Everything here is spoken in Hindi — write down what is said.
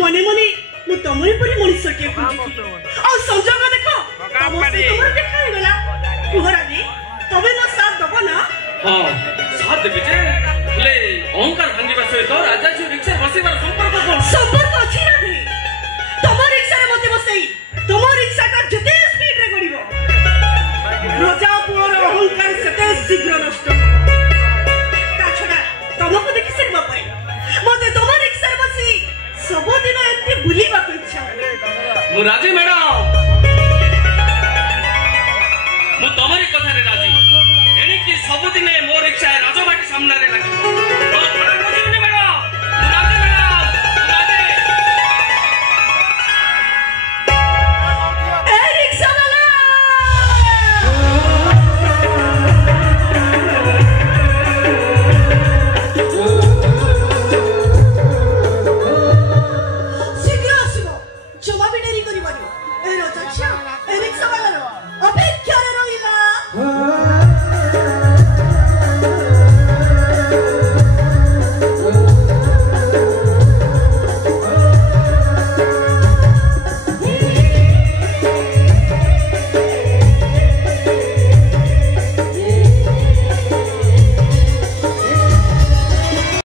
मने मने मु तमरी परी मनुष्य के खोजी आ संजोग देखो तम से तमर देखा कुहरानी तबे मो साथ दबो ना हां साथ देबे जे ले अहंकार भांगीबा सहित राजा जो रिक्शा बसीबार संपर्क अछि ना रे तम रिक्शा रे मते बसई तुम रिक्शा का जते स्पीड रे गड़िबो राजा पुअर अहंकार सेते शीघ्र नष्ट ता छडा तुमको देखि सकबा पई मते तुम रिक्शा रे बसी सब दिन एते बुलीबा को इच्छा मो राजी